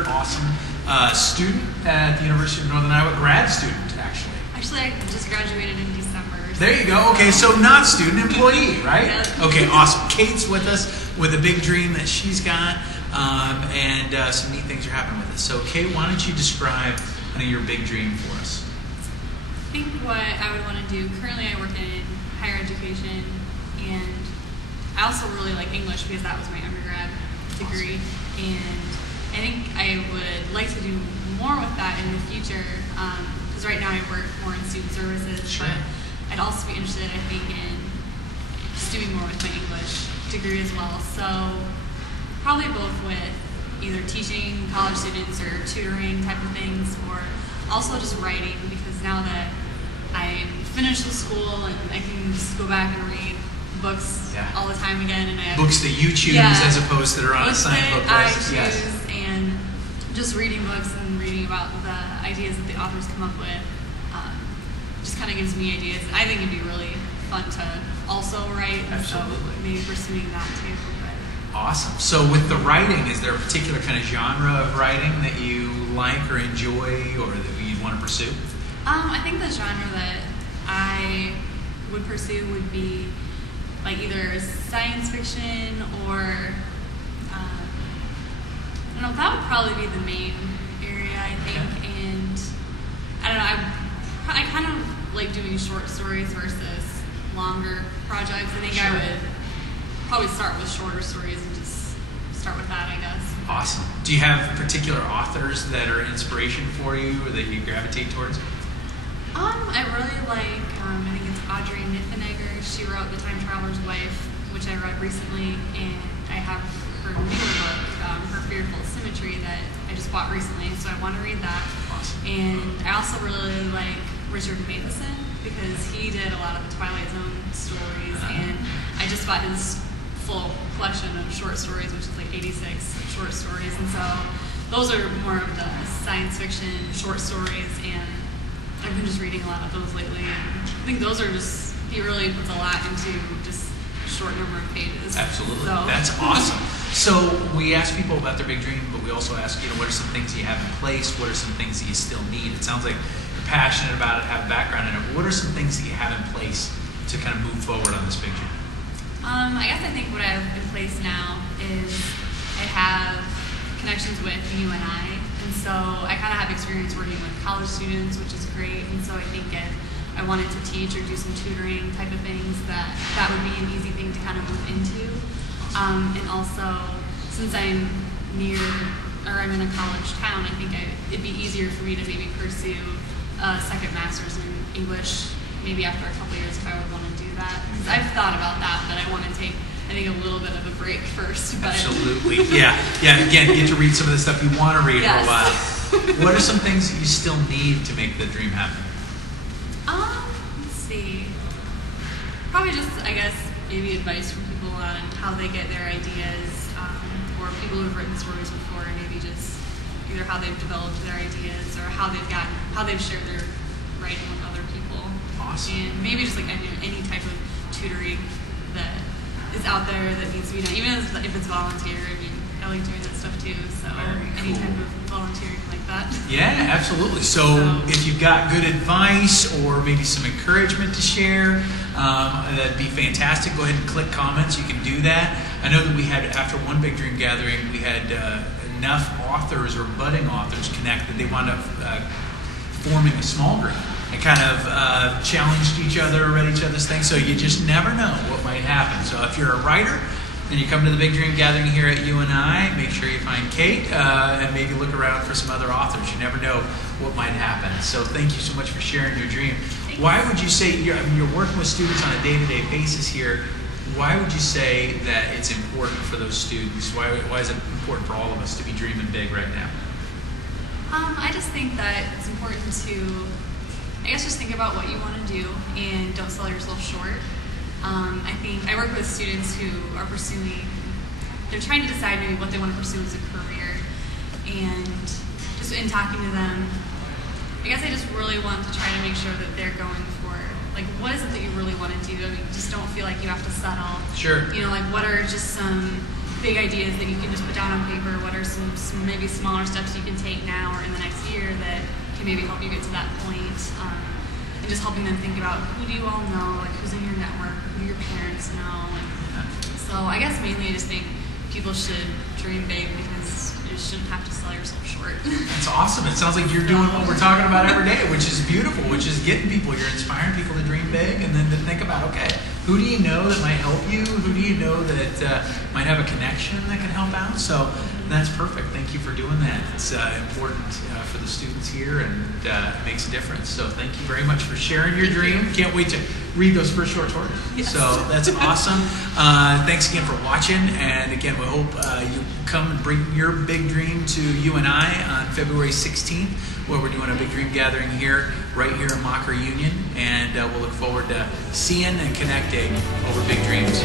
another awesome student at the University of Northern Iowa, grad student, actually. Actually, I just graduated in December. There you go. Okay, so not student, employee, right? Yep. Okay, awesome. Kate's with us with a big dream that she's got, and some neat things are happening with us. So, Kate, why don't you describe kind of your big dream for us? I think what I would want to do, currently I work in higher education, and I also really like English because that was my undergrad degree, and I think I would like to do more with that in the future, because right now I work more in student services, Sure. but I'd also be interested, I think, in just doing more with my English degree as well. So probably both with either teaching college students or tutoring type of things, or also just writing, because now that I finished with school and I can just go back and read books all the time again, and I have Books that you choose as opposed to that are on a signed book list. I choose, and just reading books and reading about the ideas that the authors come up with just kind of gives me ideas. I think it'd be really fun to also write, and Absolutely. so maybe pursuing that too. But Awesome. So with the writing, is there a particular kind of genre of writing that you like or enjoy or that you'd want to pursue? I think the genre that I would pursue would be like either science fiction or I don't know, that would probably be the main area, I think. Okay. And I don't know, I kind of like doing short stories versus longer projects. I think I would probably start with shorter stories and just start with that, I guess. Awesome. Do you have particular authors that are inspiration for you or that you gravitate towards? I really like, I think it's Audrey Niffenegger. She wrote The Time Traveler's Wife, which I read recently, and I have her newer book, Her Fearful Symmetry, that I just bought recently, so I want to read that. Awesome. And I also really like Richard Matheson, because he did a lot of the Twilight Zone stories, and I just bought his full collection of short stories, which is like 86 short stories, and so those are more of the science fiction short stories, and I've been just reading a lot of those lately, and I think those are just, he really puts a lot into just a short number of pages. Absolutely. So. That's awesome. So we ask people about their big dream, but we also ask, what are some things you have in place? What are some things that you still need? It sounds like you're passionate about it, have a background in it. But what are some things that you have in place to kind of move forward on this big dream? I guess I think what I have in place now is I have connections with UNI, and so I kind of have experience working with college students, which is great, and so I think if I wanted to teach or do some tutoring type of things, that would be an easy thing to kind of move into. And also, since I'm I'm in a college town, I think it'd be easier for me to maybe pursue a second master's in English, maybe after a couple years if I would want to do that. Because I've thought about that, but I want to take, I think, a little bit of a break first. But. Absolutely. Yeah. Again, get to read some of the stuff you want to read Yes. for a while. What are some things that you still need to make the dream happen? Let's see. Probably just, I guess, maybe advice from people on how they get their ideas, or people who've written stories before, and maybe just either how they've developed their ideas or how they've shared their writing with other people. Awesome. And maybe just like any type of tutoring that is out there that needs to be done, even if it's volunteer. I mean, I like doing that stuff too, so any type of volunteering like that. Yeah, absolutely. So if you've got good advice or maybe some encouragement to share, that'd be fantastic. Go ahead and click comments. You can do that. I know that we had, after one Big Dream gathering, we had enough authors or budding authors connect that they wound up forming a small group and kind of challenged each other, read each other's things. So you just never know what might happen. So if you're a writer and you come to the Big Dream gathering here at UNI, make sure you find Kate and maybe look around for some other authors. You never know what might happen. So thank you so much for sharing your dream. Why would you say, you're working with students on a day-to-day basis here, why would you say that it's important for those students? Why is it important for all of us to be dreaming big right now? I just think that it's important to, I guess, just think about what you want to do and don't sell yourself short. I think I work with students who are they're trying to decide maybe what they want to pursue as a career, and just in talking to them, I guess I just really want to try to make sure that they're going for, like, what is it that you really want to do? I mean, just don't feel like you have to settle. Sure. Like, what are just some big ideas that you can just put down on paper. What are some maybe smaller steps you can take now or in the next year that can maybe help you get to that point? And just helping them think about who do you all know, like who's in your network, who your parents know. And so I guess mainly I just think people should dream big because you shouldn't have to sell yourself short. That's awesome. It sounds like you're doing what we're talking about every day, which is beautiful, which is getting people, you're inspiring people to dream big and then to think about, okay, who do you know that might help you? Who do you know that might have a connection that can help out? So that's perfect. Thank you for doing that. It's important for the students here, and it makes a difference. So thank you very much for sharing your dream. Can't wait to read those first short stories. Yes. So that's awesome. Thanks again for watching. And again, we hope you come and bring your big dream to UNI on February 16th, where we're doing a big dream gathering here, right here in Maucker Union. And we'll look forward to seeing and connecting over big dreams.